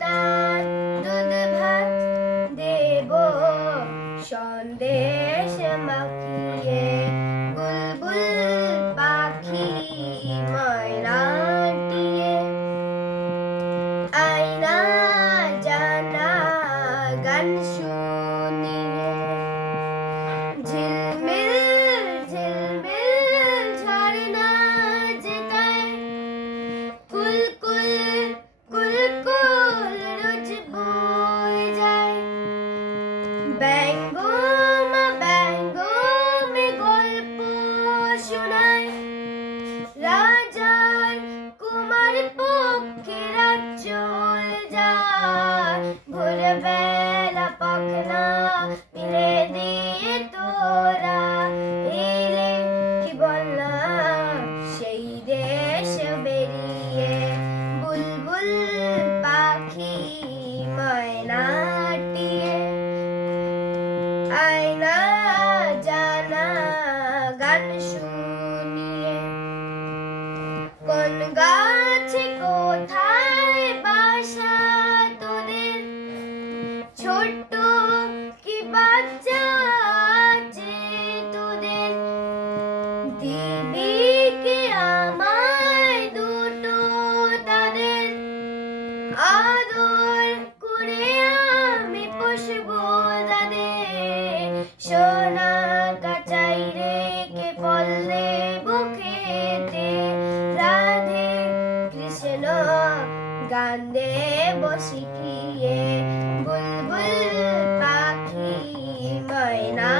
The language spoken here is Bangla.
তার দুধ ভাত দেব সন্দেশ মাখিয়ে বুলবুল পাখি ময়নাটিয়ে আয়না জানা গান শুনিয়ে ঝিলমিল ঝিলমিল ঝরনা যেতায় কুলকুল কুলকুল রোজ বয়ে যায় ব্যঙ্গমা ব্যঙ্গমে গল্প শোনায় রাজার কুমার পক্ষে রাত চলে যায় ভোরবেলা পাখনা মেলে দিয়ে তোরা এলে কি বললাম সেই দেশ বেরিয়ে বুলবুল পাখি ময়নাটিয়ে আয়না জানা গান শুনিয়ে কোন গাছে কোথায় বাসা তোদের ছোট্ট কি বাচ্চা আছে তোদের দিবি কি আমায় দুটো তাদের আদর করে আমি পুষবো তাদের সোনা কাচাই রেখে ফল দেবো খেতে রাধে কৃষ্ণ গান দেব শিখিয়ে বুলবুল পাখি ময়না